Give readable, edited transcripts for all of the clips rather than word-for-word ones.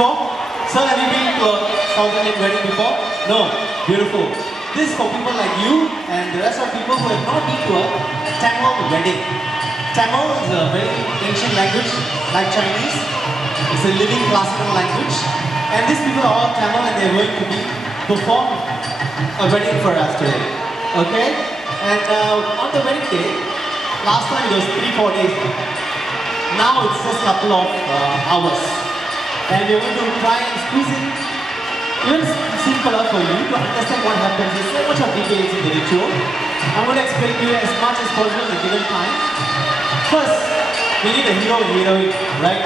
before? Sir, have you been to a South Indian wedding before? No. Beautiful. This is for people like you and the rest of people who have not been to a Tamil wedding. Tamil is a very ancient language, like Chinese. It's a living classical language. And these people are all Tamil and they're going to perform a wedding for us today. Okay? And on the wedding day, last time it was 3-4 days. Now it's just a couple of hours. And we're going to try and squeeze in even simpler for you to understand what happens. There's so much of details in the ritual. I'm going to explain to you as much as possible in a given time. First, we need a hero and heroine, right?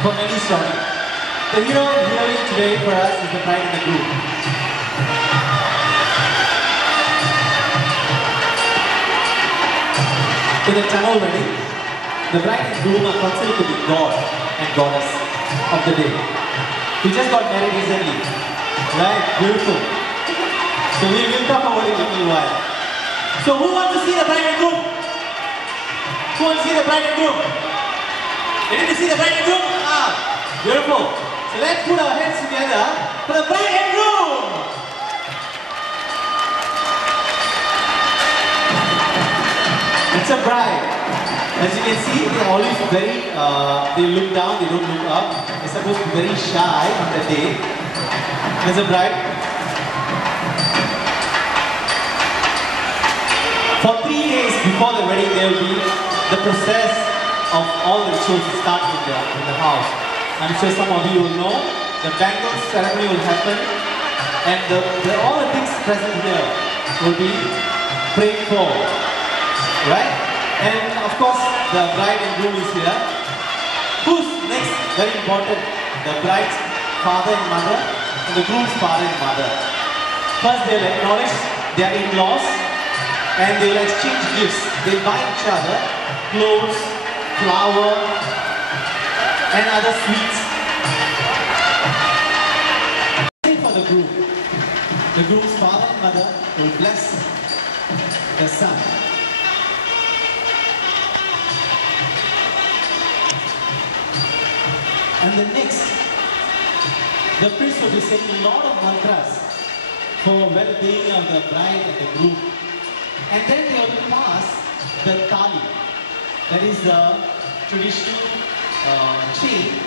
For any story. The hero and heroine today for us is the bride and the groom. In the Tamil wedding, the bride and groom are considered to be God and Goddess of the day. We just got married recently. Right? Beautiful. So we will talk about it in a little while. So who wants to see the bride and groom? Who wants to see the bride and groom? Ready to see the bride and groom? Ah, beautiful. So let's put our hands together for the bride and groom. It's a bride. As you can see, they're always very, they look down, they don't look up. They're supposed to be very shy on the day. There's a bride. For 3 days before the wedding, there will be the process of all the rituals to start in the house. I'm sure some of you will know. The bangle ceremony will happen, and all the things present here will be prayed for, right? And of course, the bride and groom is here. Who's next? Very important. The bride's father and mother, and the groom's father and mother. First, they'll acknowledge their in-laws, and they'll exchange gifts. They'll buy each other clothes, flour, and other sweets. For the groom, the groom's father and mother will bless the son. And the next, the priest will be saying a lot of mantras for well-being of the bride and the groom. And then they will pass the thali, that is the traditional chain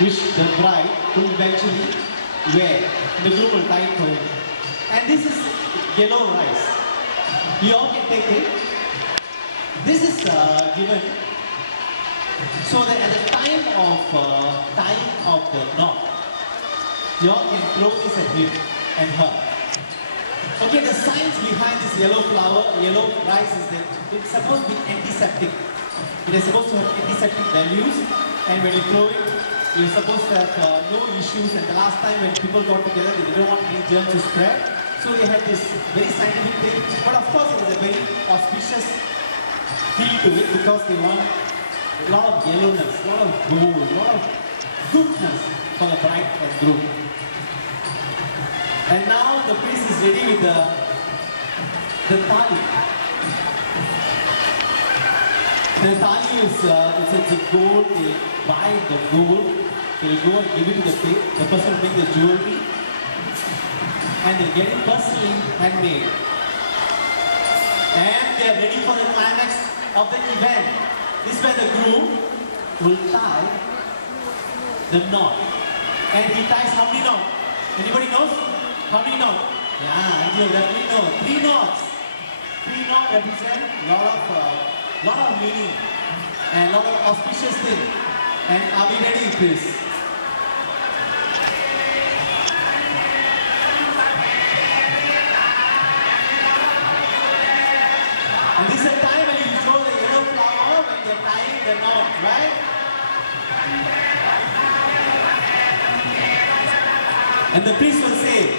which the bride will eventually wear. The groom will tie it for him. And this is yellow rice. You all can take it. This is given so that at the time of tying of the knot, you all can throw this at him and her. Okay, the science behind this yellow rice is that it's supposed to be antiseptic. It is supposed to have antiseptic values, and when you throw it, you're supposed to have no issues. And the last time when people got together, they didn't want any germs to spread. So they had this very scientific thing. But of course, it was a very auspicious feel to it because they want a lot of yellowness, a lot of gold, a lot of goodness for the bride and groom. And now the priest is ready with the thali. The thali is it's a gold. They buy the gold. They go and give it to the person who makes the jewelry, and they get it personally handmade. And they are ready for the climax of the event. This is where the groom will tie the knot. And he ties how many knots? Anybody knows? How many knots? Yeah, you definitely know. 3 knots. 3 knots represent a lot of meaning and a lot of auspicious thing. And are we ready, Chris? And this is the time when you throw the yellow flower when they're tying the knot, right? And the priest will say,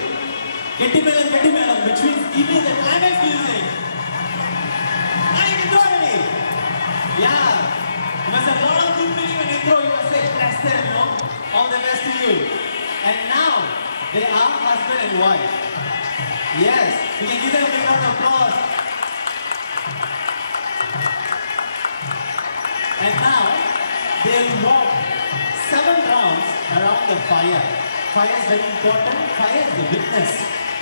Gettimelam, Gettimelam, which means give me the climax music. Now you can throw it away. Yeah. You must have a lot of good feeling when you throw. You must say, bless them, you know. All the best to you. And now, they are husband and wife. Yes. We can give them a big round of applause. And now, they'll walk 7 rounds around the fire. Fire is very important. Fire is the witness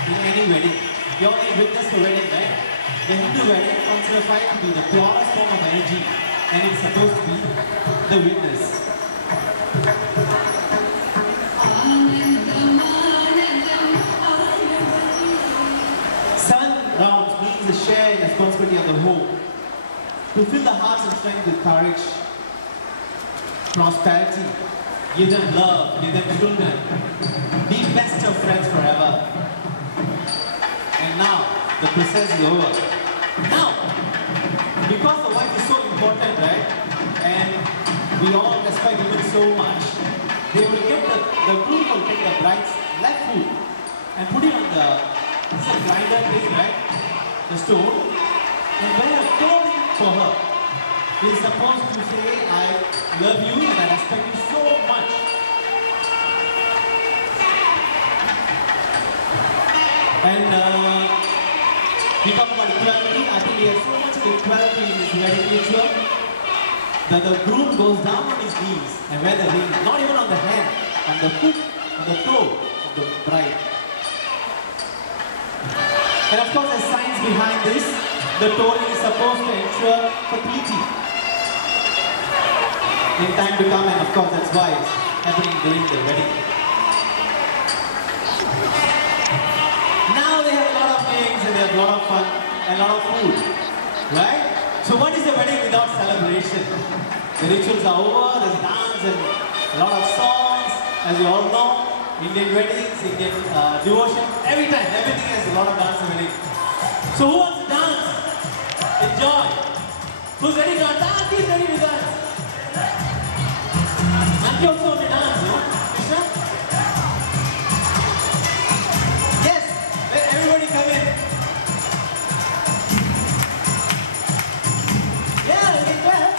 in any wedding. You all need witness for wedding, right? The Hindu wedding consider fire to be the purest form of energy, and it's supposed to be the witness. 7 rounds means the shared responsibility of the home to fill the hearts and strength with courage, prosperity, give them love, give them children, be best of friends forever. And now, the process is over. Now, because the wife is so important, right? And we all respect women so much, they will get the groom will take the bride's left foot and put it on the, it's a grinder thing, right? The stone, and wear a clothing for her. He is supposed to say, I love you and I respect you so much. And we talk about equality. I think he has so much of equality in his wedding ritual that the groom goes down on his knees and wear the ring, not even on the hand, on the foot, on the toe of the bride. And of course, there's science behind this. The toe ring is supposed to ensure fertility in time to come, and of course that's why it's happening during the wedding. Now they have a lot of games and they have a lot of fun and a lot of food, right? So what is a wedding without celebration? The rituals are over, there's dance and a lot of songs, as you all know. Indian weddings, Indian devotion, every time, everything has a lot of dance and wedding. So who wants to dance? Enjoy. Who's ready to dance? Who's ready to dance? Auntie also want to dance, no? Krishna? Yes, let everybody come in. Yeah, you can go ahead.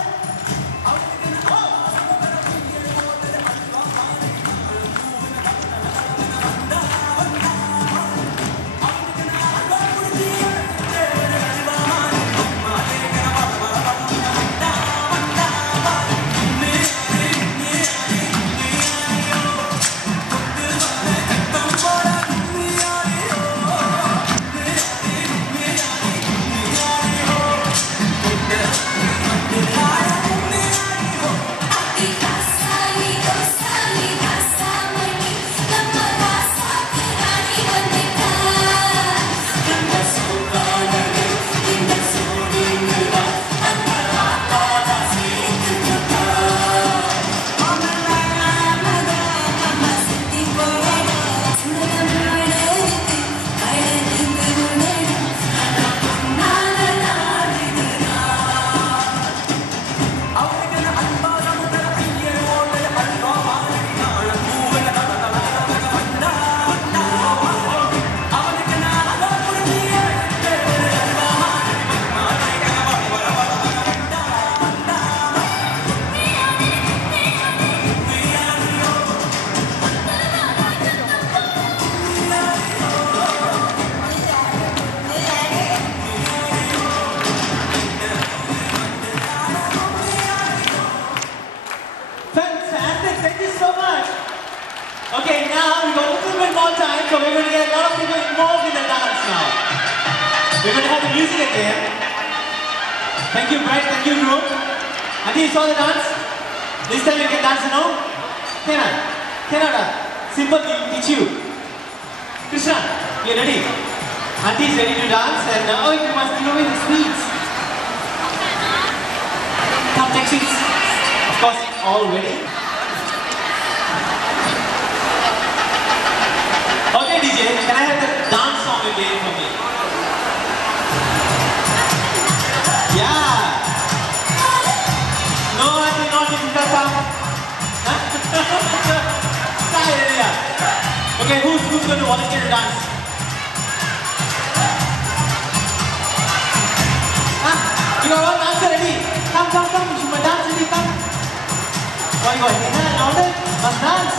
Okay, now we've got a little bit more time, so we're going to get a lot of people involved in the dance now. We're going to have the music again. Thank you, Brett. Thank you, Groom. Auntie, you saw the dance? This time you can dance, you know? Cannot. Simple, we'll teach you. Krishna, you ready? Auntie is ready to dance, and oh, you must give away the sweets. Come, take seats. Of course, all ready. Okay, DJ, can I have the dance song again for me? Yeah. No, I think not difficult song. Okay, who's going to volunteer to dance? You got one dancer ready? Come, you should dance ready, come. Why you going? Hey, order, must dance.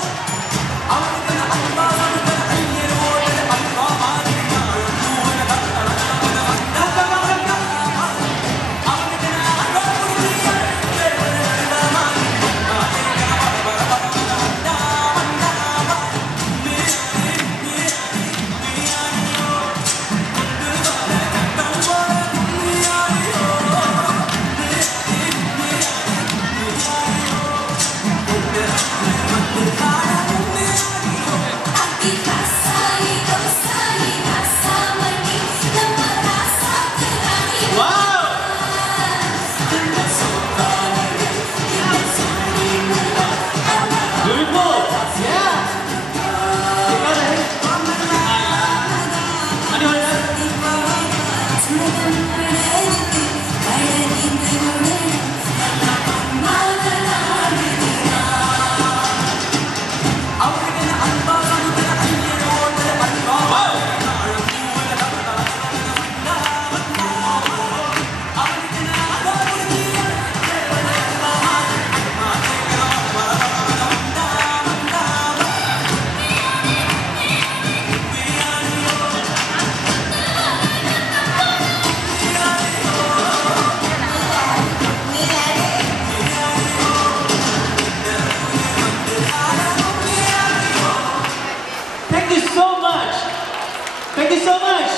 Thank you so much.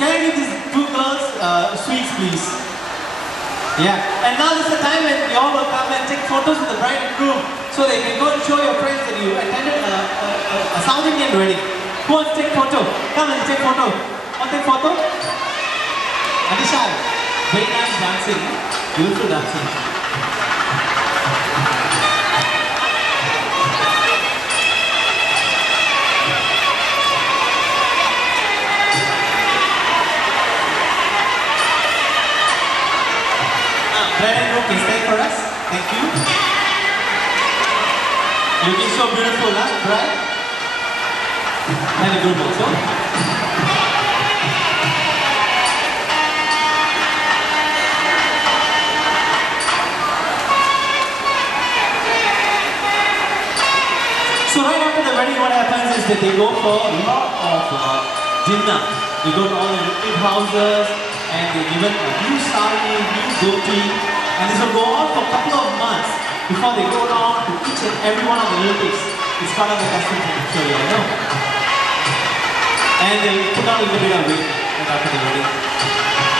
Can I give these two girls sweets, please? Yeah. And now is the time when you all will come and take photos with the bride and groom, so that you can go and show your friends that you attended a South Indian wedding. Who wants to take photo? Come and take photo. Want to take photo? Anisha, very nice dancing. Beautiful dancing. Bride and groom, can stand for us. Thank you. Looking so beautiful, huh, bride? And the groom also. So right after the wedding, what happens is that they go for a lot of dinner. They go to all the relative houses and they're given a new sari, new dhoti, and this will go on for a couple of months before they go down to each and every one of the relatives. It's part of the custom, I'm sure you all know. And they'll put on a little bit of weight right after the wedding.